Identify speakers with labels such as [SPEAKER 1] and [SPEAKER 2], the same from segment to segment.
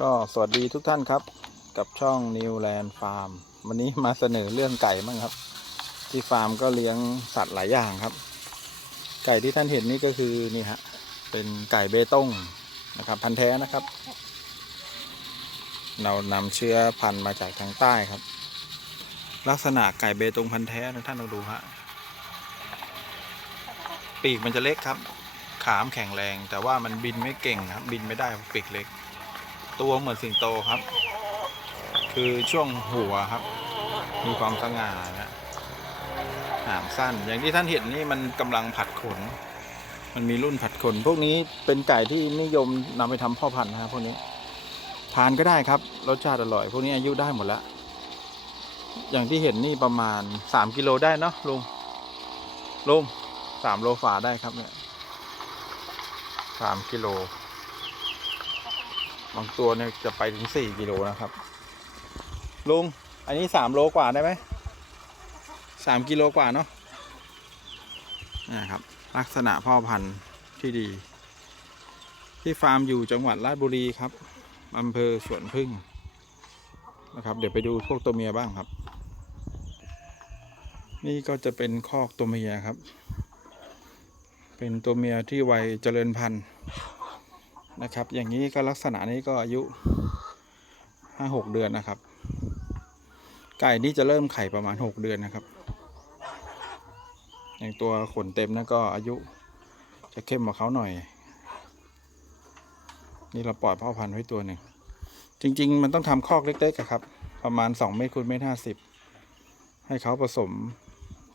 [SPEAKER 1] ก็สวัสดีทุกท่านครับ กับช่อง New Land Farm วันนี้มาเสนอเรื่องไก่บ้างครับ ที่ฟาร์มก็เลี้ยงสัตว์หลายอย่างครับ ไก่ที่ท่านเห็นนี่ก็คือนี่ฮะเป็นไก่เบตงนะครับ พันธุ์แท้นะครับ เรานำเชื้อพันธุ์มาจากทางใต้ครับ ลักษณะไก่เบตงพันธุ์แท้นะท่านลองดูฮะปีกมันจะเล็กครับ ขามแข็งแรง แต่ว่ามันบินไม่เก่งครับ บินไม่ได้เพราะปีกเล็ก ตัวเหมือนสิงโตครับ คือช่วงหัวครับ มีความสง่านะหางสั้น อย่างที่ท่านเห็นนี่มันกำลังผัดขน มันมีรุ่นผัดขน พวกนี้เป็นไก่ที่นิยมนำไปทำพ่อพันธุ์นะครับพวกนี้ทานก็ได้ครับ รสชาติอร่อย พวกนี้อายุได้หมดแล้ว อย่างที่เห็นนี่ประมาณสามกิโลได้เนาะลุงลุงสามโลฝาได้ครับเนี่ยสามกิโล บางตัวเนี่ยจะไปถึงสี่กิโลนะครับ ลุง อันนี้สามโลกว่าได้ไหมสามกิโลกว่าเนาะนะครับ ลักษณะพ่อพันธุ์ที่ดี ที่ฟาร์มอยู่จังหวัดราชบุรีครับอำเภอสวนพึ่งนะครับเดี๋ยวไปดูพวกตัวเมียบ้างครับ นี่ก็จะเป็นคอกตัวเมียครับ เป็นตัวเมียที่วัยเจริญพันธุ์ นะครับ อย่างนี้ก็ลักษณะนี้ก็อายุห้าหกเดือนนะครับ ไก่นี่จะเริ่มไข่ประมาณหกเดือนนะครับ อย่างตัวขนเต็มนะก็อายุจะเข้มกว่าเขาหน่อย นี่เราปล่อยพ่อพันธุ์ไว้ตัวหนึ่ง จริง ๆ มันต้องทำคอกเล็กๆครับ ประมาณสองเมตรคูณเมตรห้าสิบให้เขาผสม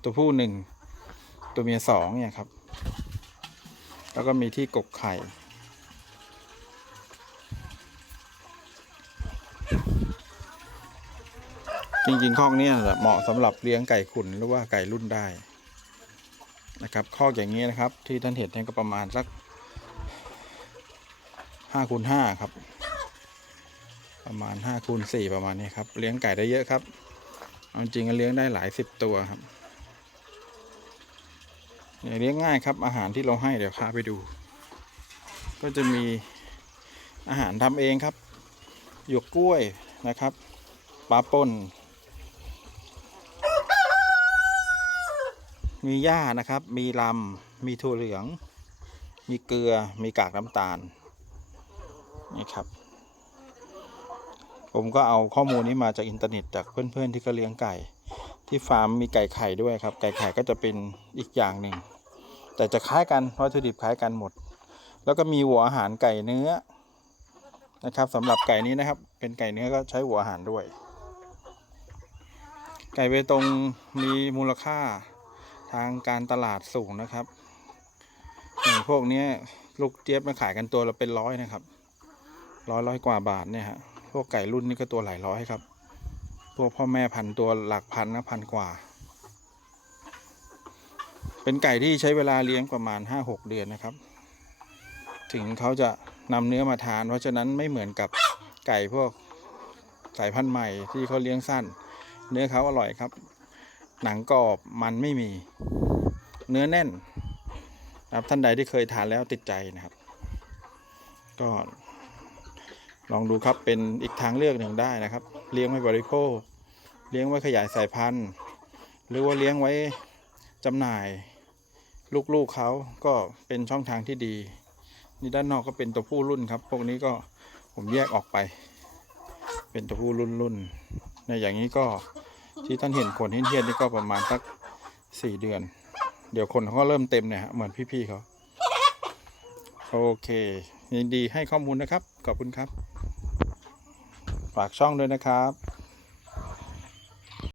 [SPEAKER 1] ตัวผู้หนึ่งตัวเมียสองเนี่ยครับ แล้วก็มีที่กกไข่ จริงๆคอกเนี้เหมาะสำหรับเลี้ยงไก่ขุนหรือว่าไก่รุ่นได้นะครับคอกอย่างนี้นะครับ ที่ท่านเห็นนี่ก็ประมาณสักห้าคูณห้าครับ ประมาณห้าคูณสี่ประมาณนี้ครับ เลี้ยงไก่ได้เยอะครับเอาจริงก็เลี้ยงได้หลายสิบตัวครับเนี่ยเลี้ยงง่ายครับ อาหารที่เราให้เดี๋ยวพาไปดู ก็จะมีอาหารทำเองครับหยวกกล้วยนะครับปลาป่น มีหญ้านะครับ มีลำมีถั่วเหลือง มีเกลือ มีกากน้ำตาล นี่ครับ ผมก็เอาข้อมูลนี้มาจากอินเทอร์เน็ตจากเพื่อนๆที่ก็เลี้ยงไก่ ที่ฟาร์มมีไก่ไข่ด้วยครับ ไก่ไข่ก็จะเป็นอีกอย่างหนึ่ง แต่จะคล้ายกันวัตถุดิบคล้ายกันหมด แล้วก็มีหัวอาหารไก่เนื้อนะครับสำหรับไก่นี้นะครับ เป็นไก่เนื้อก็ใช้หัวอาหารด้วย ไก่เบตงมีมูลค่า ทางการตลาดสูงนะครับอย่างพวกนี้ลูกเจี๊ยบมาขายกันตัวละเป็นร้อยนะครับ ร้อยร้อยกว่าบาทเนี่ยฮะพวกไก่รุ่นนี้ก็ตัวหลายร้อยครับ พวกพ่อแม่พันตัวหลักพันนะพันกว่า เป็นไก่ที่ใช้เวลาเลี้ยงประมาณห้าหกเดือนนะครับ ถึงเขาจะนำเนื้อมาทาน เพราะฉะนั้นไม่เหมือนกับไก่พวกสายพันธุ์ใหม่ที่เขาเลี้ยงสั้น เนื้อเขาอร่อยครับ หนังกรอบมันไม่มีเนื้อแน่นนะครับท่านใดที่เคยทานแล้วติดใจนะครับ ก็ลองดูครับเป็นอีกทางเลือกหนึ่งได้นะครับ เลี้ยงไว้บริโภค เลี้ยงไว้ขยายสายพันธุ์ หรือว่าเลี้ยงไว้จำหน่าย ลูกๆเขาก็เป็นช่องทางที่ดี นี่ด้านนอกก็เป็นตัวผู้รุ่นครับ พวกนี้ก็ผมแยกออกไป เป็นตัวผู้รุ่นรุ่นๆในอย่างนี้ก็ ที่ท่านเห็นขนเทียนนี่ก็ประมาณสักสี่เดือน เดี๋ยวคนเขาก็เริ่มเต็มเนี่ยฮะเหมือนพี่ๆเขาโอเคยินดีให้ข้อมูลนะครับ ขอบคุณครับ ฝากช่องด้วยนะครับ